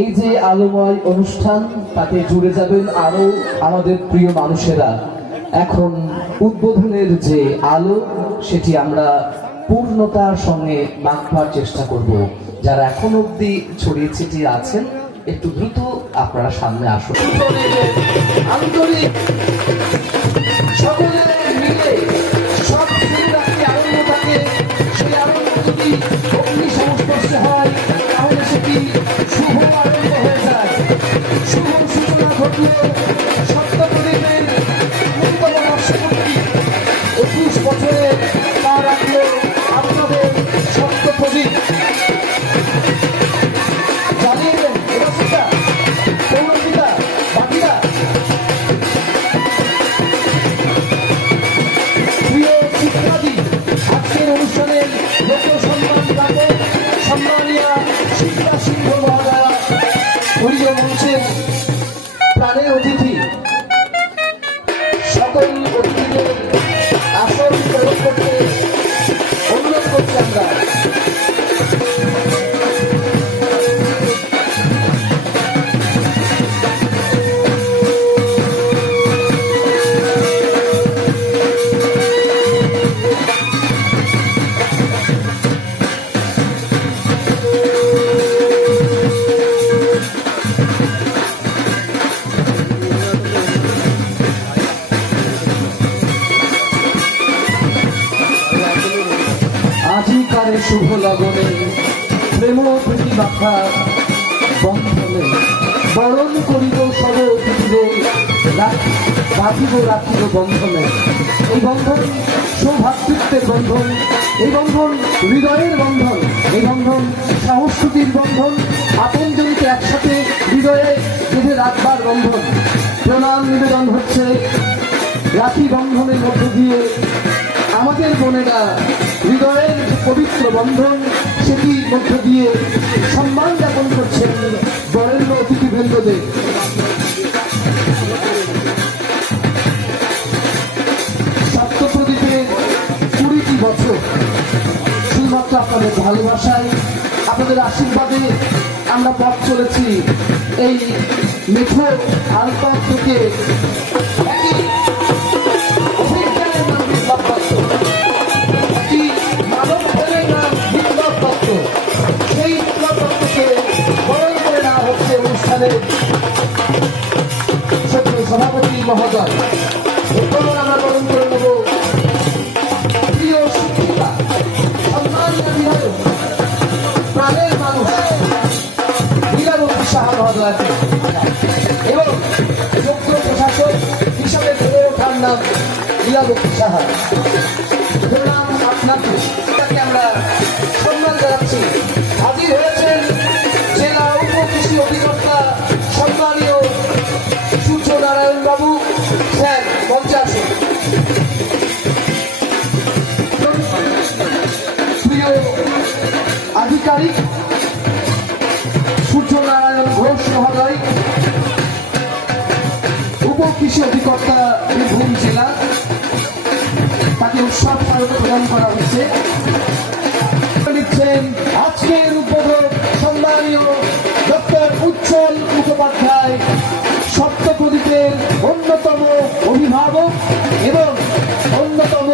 এই যে আলোময় অনুষ্ঠান, তাতে জুড়ে যাবেন আরো আমাদের প্রিয় মানুষেরা। এখন উদ্বোধনের যে আলো, সেটি আমরা পূর্ণতার সঙ্গে মাখবার চেষ্টা করব। যারা এখন অব্দি ছড়িয়ে ছিটিয়ে আছেন, একটু দ্রুত আপনারা সামনে আসুন। আন্তরিক সকলে মিলে সব আনন্দ থাকে, সেই আনন্দ যদি অগ্নি সংস্পর্শে হয়, তাহলে সেটি শুভ আনন্দ হয়ে যায়। শুভ সূচনা ঘটল সপ্তপ্রদীপের 21 বছরে তা রাখল আপনাদের সপ্তপ্রদীপ। জানিয়ে দেন এবার পৌরপিতা বাকিরা প্রিয় শিক্ষার্থী, আজকের অনুষ্ঠানের লোক সম্মান প্রাপক সম্মানীয় শিক্ষা সিংহ মহোদয়া, প্রিয় মঞ্চের প্রাণের অতিথি, সকল অতিথিদের আসন প্রয়োগ করতে অনুরোধ করছি আমরা। আজিকারে শুভ লগনে প্রেম প্রীতি মাখা বন্ধনে বরণ করিব সব অতিথিদের, রাখিব বন্ধনে। এই বন্ধন সৌভাতৃত্বের বন্ধন, এই বন্ধন হৃদয়ের বন্ধন, এই বন্ধন সংস্কৃতির বন্ধন, আপনজনকে একসাথে হৃদয়ে বেঁধে রাখবার বন্ধন। প্রণাম নিবেদন হচ্ছে রাখি বন্ধনের মধ্য দিয়ে আমাদের বোনেরা হৃদয়ের যে পবিত্র বন্ধন, সেটির মধ্য দিয়ে সম্মান জ্ঞাপন করছেন বরেণ্য অতিথিবৃন্দদের। সপ্তপ্রদীপের 20টি বছর শুধুমাত্র আপনাদের ভালোবাসায়, আপনাদের আশীর্বাদে আমরা পথ চলেছি। এই মিঠো আলপথ থেকে সভাপতি মহোদয়, এরপর আমরা বরণ করে নেব প্রিয় শিক্ষিকা, সম্মানীয় বিধায়ক, প্রাণের মানুষ লীলাবতী সাহা মহোদয়কে, এবং যোগ্য প্রশাসক হিসাবে বেড়ে ওঠার নাম লীলাবতী সাহা। প্রণাম আপনাকে, আমরা সম্মান জানাচ্ছি। হাজির হয়েছেন জেলা উপকৃষি অধিকর্তা সম্মানীয় সূর্যনারায়ণ বাবু, স্যার মঞ্চে আসুন। প্রিয় আধিকারিক সূর্যনারায়ণ ঘোষ মহোদয়, উপকৃষি অধিকর্তা বীরভূম জেলা, তাকে উৎসব স্মারক প্রদান করা হচ্ছে। লিখছেন আজকের উদ্বোধক সম্মানীয় ডক্টর উজ্জ্বল মুখোপাধ্যায়, সপ্তপ্রদীপের অন্যতম অভিভাবক এবং অন্যতম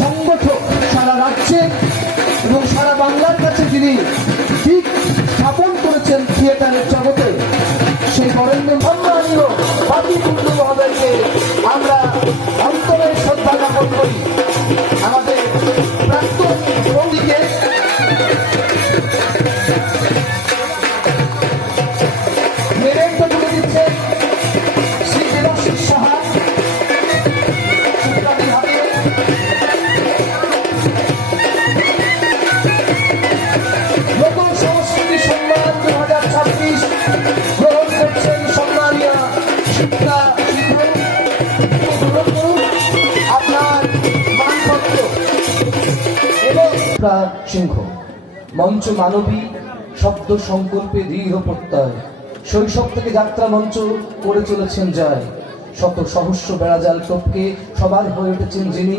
সংগঠক সারা রাজ্যে এবং সারা বাংলার কাছে যিনি ঠিক স্থাপন করেছেন থিয়েটারের জগতে, সেই বরেণ্য সম্মানীয় বাকিপূর্ণ মহোদয়কে আমরা অন্তরের শ্রদ্ধা জ্ঞাপন করি। আমাদের প্রাক্তন সঙ্গীকে মেরেন্ট তুলে দিচ্ছেন শ্রী দেবাশিস সাহা, সুপ্রাদীর হাতে লোক সংস্কৃতি সম্মান 2026 গ্রহণ করছেন সম্মানীয় শিক্ষা আপনার মানপত্র এবং সিংহ। মঞ্চ মানবী, শব্দ সংকল্পে দৃঢ় প্রত্যয়, শৈশব থেকে যাত্রা মঞ্চ করে চলেছেন জয়। শত সহস্র বেড়াজাল টপকে সবার হয়ে উঠেছেন যিনি,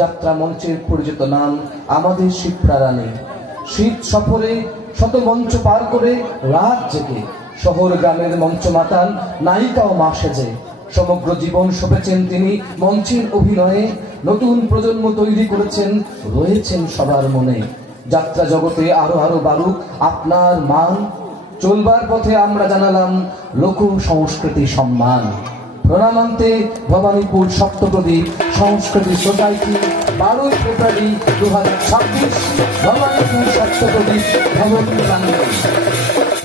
যাত্রা মঞ্চের পরিচিত নাম আমাদের শিপ্রা রানী। শীত সফরে শত মঞ্চ পার করে রাত জেগে শহর গ্রামের মঞ্চ মাতান নায়িকা ও মা সেজে সমগ্র জীবন সপেছেন তিনি মঞ্চের অভিনয়ে। নতুন প্রজন্ম তৈরি করেছেন, রয়েছেন সবার মনে। যাত্রা জগতে আরো আরো বাড়ুক আপনার মান। চলবার পথে আমরা জানালাম লোক সংস্কৃতি সম্মান। প্রণামান্তে ভবানীপুর সপ্তপ্রদীপ সংস্কৃতি সোসাইটি 12 ফেব্রুয়ারি 2026 ভবানীপুর সপ্তপ্রদীপ ভবন প্রাঙ্গণ।